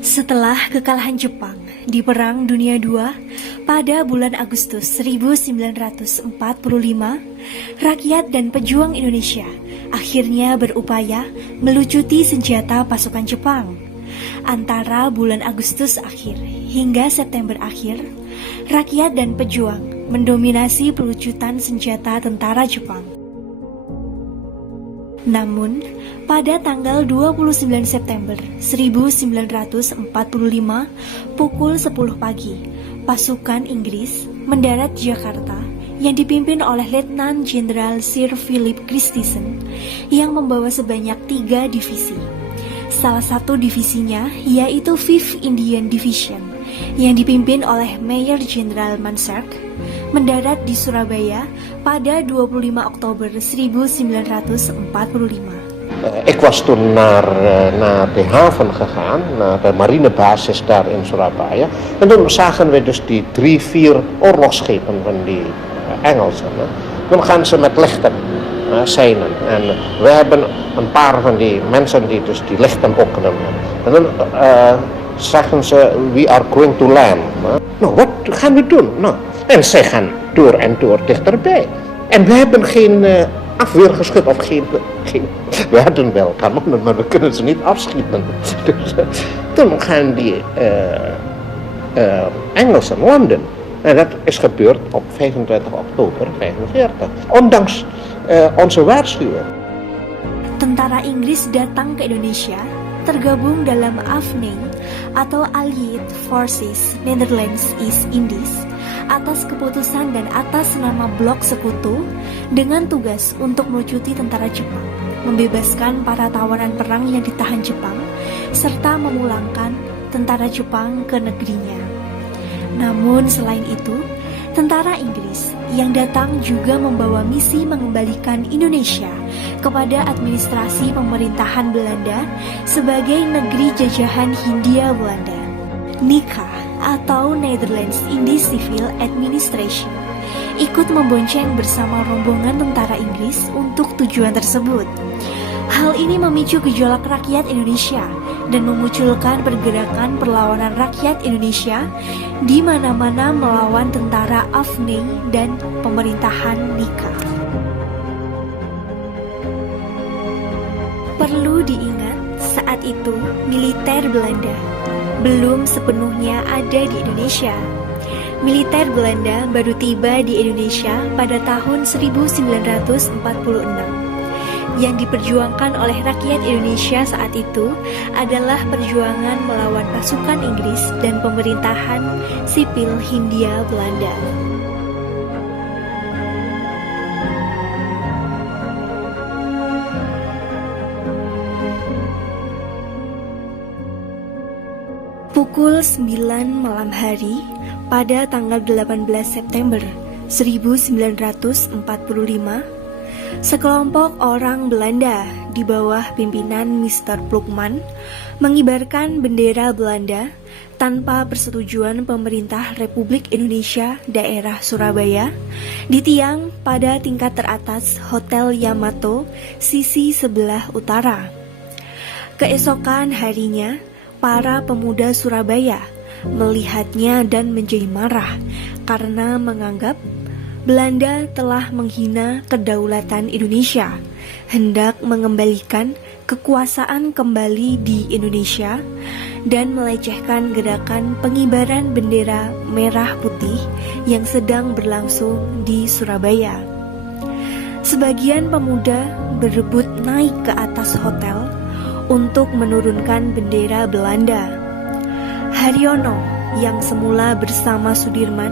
Setelah kekalahan Jepang di Perang Dunia II pada bulan Agustus 1945, rakyat dan pejuang Indonesia akhirnya berupaya melucuti senjata pasukan Jepang. Antara bulan Agustus akhir hingga September akhir, rakyat dan pejuang mendominasi pelucutan senjata tentara Jepang. Namun, pada tanggal 29 September 1945 pukul 10 pagi, pasukan Inggris mendarat di Jakarta yang dipimpin oleh Letnan Jenderal Sir Philip Christison yang membawa sebanyak 3 divisi. Salah satu divisinya yaitu 5th Indian Division yang dipimpin oleh Mayor Jenderal Mansark mendarat di Surabaya pada 25 Oktober 1945. Ik was toen naar de haven gegaan, naar de marinebasis daar in Surabaya. En toen zagen we dus die 3-4 oorlogsschepen van die Engelsen. Dan gaan ze met lichten zeilen. En we hebben een paar van die mensen die dus die lichten ook nemen. En dan zeggen ze, we are going to land. Nou, wat gaan we doen? Nou, en zij gaan door en door dichterbij. En we hebben geen afweergeschut of geen... We hadden wel kanonnen, maar we kunnen ze niet afschieten. Dus toen gaan die Engelsen landen. En dat is gebeurd op 25 oktober 1945. Ondanks onze waarschuwing. Tentara Inggris datang ke Indonesia, tergabung dalam AFNI atau Allied Forces Netherlands East Indies atas keputusan dan atas nama Blok Sekutu dengan tugas untuk melucuti tentara Jepang, membebaskan para tawanan perang yang ditahan Jepang, serta memulangkan tentara Jepang ke negerinya. Namun selain itu, tentara Inggris yang datang juga membawa misi mengembalikan Indonesia kepada administrasi pemerintahan Belanda sebagai negeri jajahan Hindia Belanda. NICA atau Netherlands Indies Civil Administration ikut membonceng bersama rombongan tentara Inggris untuk tujuan tersebut. Hal ini memicu gejolak rakyat Indonesia dan memunculkan pergerakan perlawanan rakyat Indonesia di mana-mana melawan tentara AFNI dan pemerintahan NICA. Perlu diingat, saat itu militer Belanda belum sepenuhnya ada di Indonesia. Militer Belanda baru tiba di Indonesia pada tahun 1946. Yang diperjuangkan oleh rakyat Indonesia saat itu adalah perjuangan melawan pasukan Inggris dan pemerintahan sipil Hindia Belanda. Pukul 9 malam hari pada tanggal 18 September 1945, sekelompok orang Belanda di bawah pimpinan Mr. Plukman mengibarkan bendera Belanda tanpa persetujuan pemerintah Republik Indonesia daerah Surabaya di tiang pada tingkat teratas Hotel Yamato sisi sebelah utara. Keesokan harinya, para pemuda Surabaya melihatnya dan menjadi marah karena menganggap Belanda telah menghina kedaulatan Indonesia, hendak mengembalikan kekuasaan kembali di Indonesia, dan melecehkan gerakan pengibaran bendera merah putih yang sedang berlangsung di Surabaya. Sebagian pemuda berebut naik ke atas hotel untuk menurunkan bendera Belanda. Haryono yang semula bersama Sudirman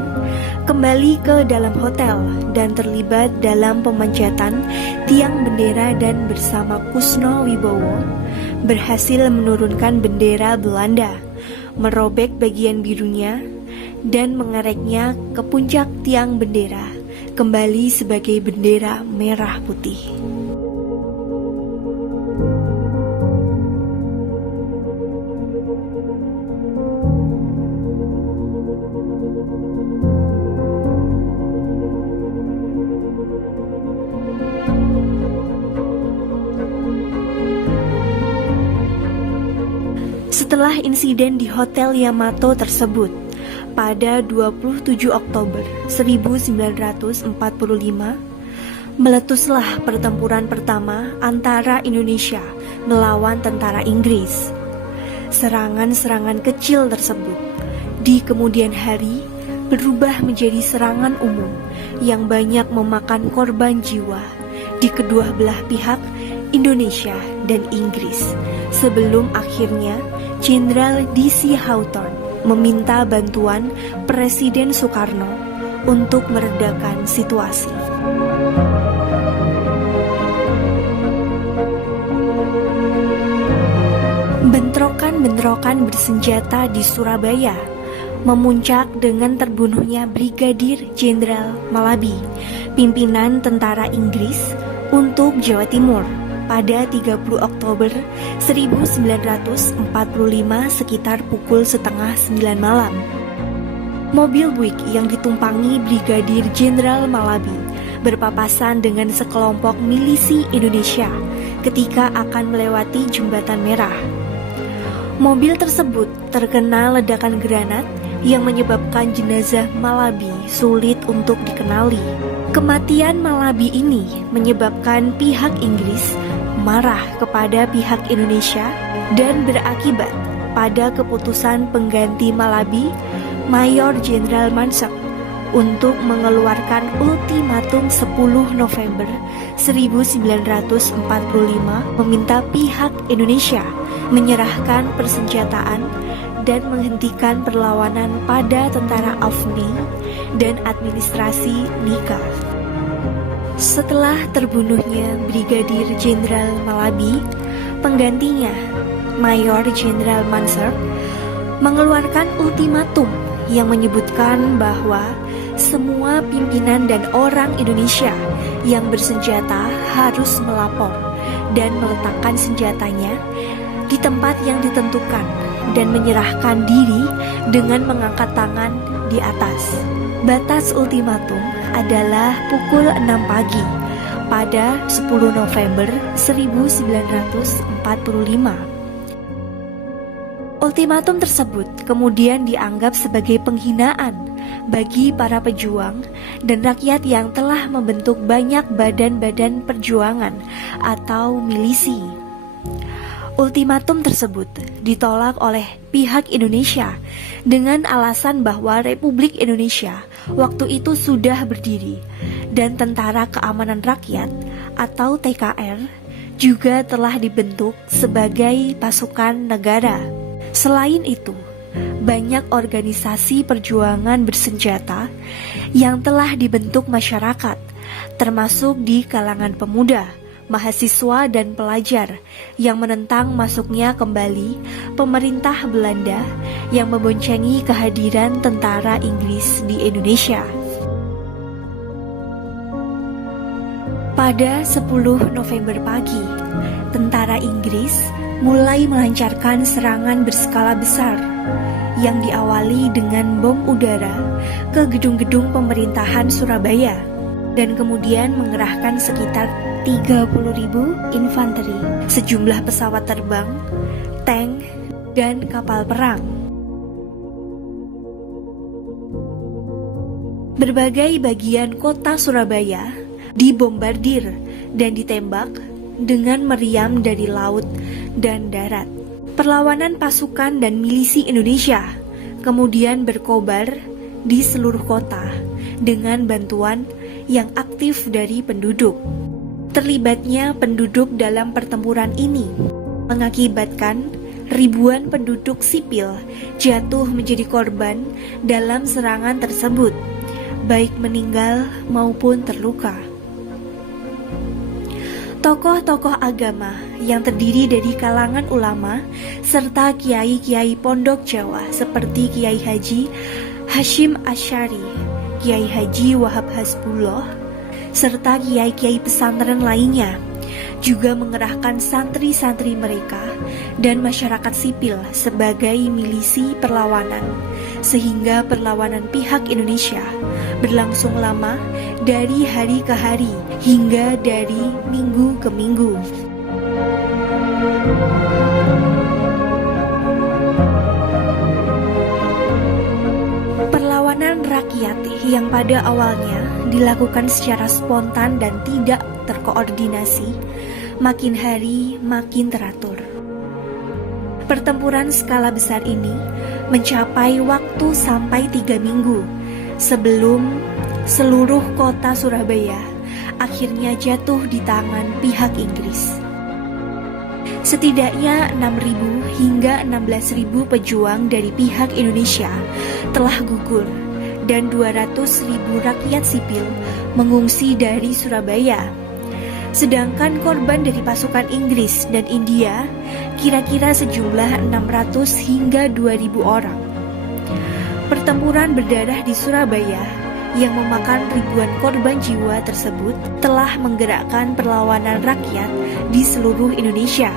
kembali ke dalam hotel dan terlibat dalam pemanjatan tiang bendera dan bersama Kusno Wibowo berhasil menurunkan bendera Belanda, merobek bagian birunya dan mengereknya ke puncak tiang bendera kembali sebagai bendera merah putih. Setelah insiden di Hotel Yamato tersebut, pada 27 Oktober 1945, meletuslah pertempuran pertama antara Indonesia melawan tentara Inggris. Serangan-serangan kecil tersebut di kemudian hari berubah menjadi serangan umum yang banyak memakan korban jiwa di kedua belah pihak, Indonesia dan Inggris, sebelum akhirnya Jenderal D.C. Hawthorne meminta bantuan Presiden Soekarno untuk meredakan situasi. Bentrokan-bentrokan bersenjata di Surabaya memuncak dengan terbunuhnya Brigadir Jenderal Malabi, pimpinan tentara Inggris untuk Jawa Timur pada 30 Oktober 1945 sekitar pukul 8:30 malam. Mobil Buick yang ditumpangi Brigadir Jenderal Malabi berpapasan dengan sekelompok milisi Indonesia ketika akan melewati Jembatan Merah. Mobil tersebut terkena ledakan granat yang menyebabkan jenazah Malabi sulit untuk dikenali. Kematian Malabi ini menyebabkan pihak Inggris marah kepada pihak Indonesia dan berakibat pada keputusan pengganti Malabi, Mayor Jenderal Mansur, untuk mengeluarkan ultimatum 10 November 1945 meminta pihak Indonesia menyerahkan persenjataan dan menghentikan perlawanan pada tentara AFNI dan administrasi NIKA. Setelah terbunuhnya Brigadir Jenderal Malabi, penggantinya, Mayor Jenderal Mansur, mengeluarkan ultimatum yang menyebutkan bahwa semua pimpinan dan orang Indonesia yang bersenjata harus melapor dan meletakkan senjatanya di tempat yang ditentukan dan menyerahkan diri dengan mengangkat tangan di atas. Batas ultimatum adalah pukul 6 pagi pada 10 November 1945. Ultimatum tersebut kemudian dianggap sebagai penghinaan bagi para pejuang dan rakyat yang telah membentuk banyak badan-badan perjuangan atau milisi. Ultimatum tersebut ditolak oleh pihak Indonesia dengan alasan bahwa Republik Indonesia waktu itu sudah berdiri dan Tentara Keamanan Rakyat atau TKR juga telah dibentuk sebagai pasukan negara. Selain itu, banyak organisasi perjuangan bersenjata yang telah dibentuk masyarakat, termasuk di kalangan pemuda, mahasiswa dan pelajar yang menentang masuknya kembali pemerintah Belanda yang memboncengi kehadiran tentara Inggris di Indonesia. Pada 10 November pagi, tentara Inggris mulai melancarkan serangan berskala besar yang diawali dengan bom udara ke gedung-gedung pemerintahan Surabaya dan kemudian mengerahkan sekitar 30.000 infanteri, sejumlah pesawat terbang, tank, dan kapal perang. Berbagai bagian kota Surabaya dibombardir dan ditembak dengan meriam dari laut dan darat. Perlawanan pasukan dan milisi Indonesia kemudian berkobar di seluruh kota dengan bantuan yang aktif dari penduduk. Terlibatnya penduduk dalam pertempuran ini mengakibatkan ribuan penduduk sipil jatuh menjadi korban dalam serangan tersebut, baik meninggal maupun terluka. Tokoh-tokoh agama yang terdiri dari kalangan ulama serta kiai-kiai pondok Jawa seperti Kiai Haji Hashim Asy'ari, Kiai Haji Wahab Hasbullah, serta kiai-kiai pesantren lainnya juga mengerahkan santri-santri mereka dan masyarakat sipil sebagai milisi perlawanan, sehingga perlawanan pihak Indonesia berlangsung lama dari hari ke hari hingga dari minggu ke minggu. yang pada awalnya dilakukan secara spontan dan tidak terkoordinasi, makin hari makin teratur. Pertempuran skala besar ini mencapai waktu sampai 3 minggu sebelum seluruh kota Surabaya akhirnya jatuh di tangan pihak Inggris. Setidaknya 6.000 hingga 16.000 pejuang dari pihak Indonesia telah gugur dan 200.000 rakyat sipil mengungsi dari Surabaya. Sedangkan korban dari pasukan Inggris dan India kira-kira sejumlah 600 hingga 2.000 orang. Pertempuran berdarah di Surabaya yang memakan ribuan korban jiwa tersebut telah menggerakkan perlawanan rakyat di seluruh Indonesia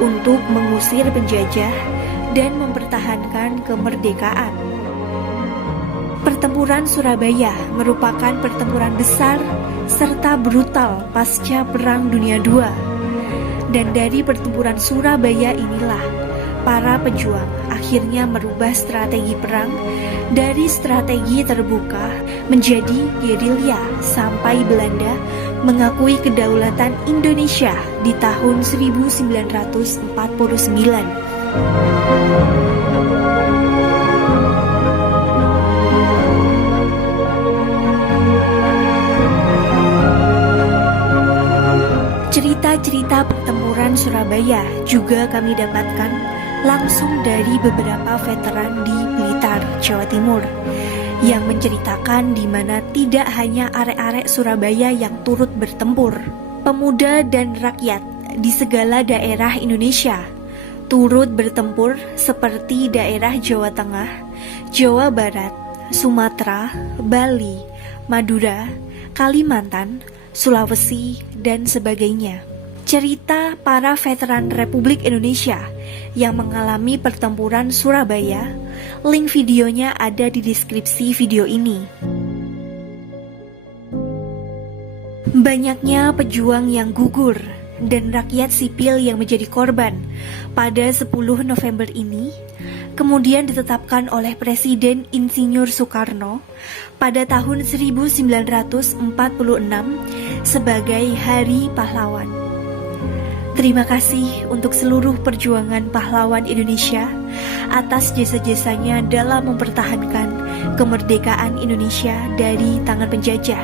untuk mengusir penjajah dan mempertahankan kemerdekaan. Pertempuran Surabaya merupakan pertempuran besar serta brutal pasca Perang Dunia II. Dan dari pertempuran Surabaya inilah para pejuang akhirnya merubah strategi perang dari strategi terbuka menjadi gerilya sampai Belanda mengakui kedaulatan Indonesia di tahun 1949. Cerita-cerita pertempuran Surabaya juga kami dapatkan langsung dari beberapa veteran di Blitar, Jawa Timur, yang menceritakan di mana tidak hanya arek-arek Surabaya yang turut bertempur, pemuda dan rakyat di segala daerah Indonesia turut bertempur seperti daerah Jawa Tengah, Jawa Barat, Sumatera, Bali, Madura, Kalimantan, Sulawesi, dan sebagainya. Cerita para veteran Republik Indonesia yang mengalami pertempuran Surabaya, link videonya ada di deskripsi video ini. Banyaknya pejuang yang gugur dan rakyat sipil yang menjadi korban pada 10 November ini kemudian ditetapkan oleh Presiden Insinyur Soekarno pada tahun 1946 sebagai Hari Pahlawan. Terima kasih untuk seluruh perjuangan pahlawan Indonesia atas jasa-jasanya dalam mempertahankan kemerdekaan Indonesia dari tangan penjajah.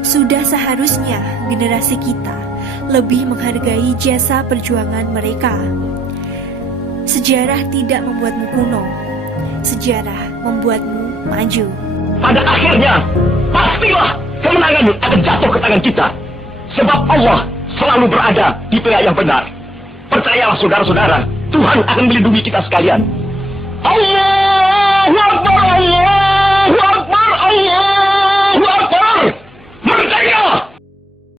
Sudah seharusnya generasi kita lebih menghargai jasa perjuangan mereka. Sejarah tidak membuatmu kuno, sejarah membuatmu maju. Pada akhirnya, pastilah kemenangan akan jatuh ke tangan kita. Sebab Allah selalu berada di pihak yang benar. Percayalah saudara-saudara, Tuhan akan melindungi kita sekalian.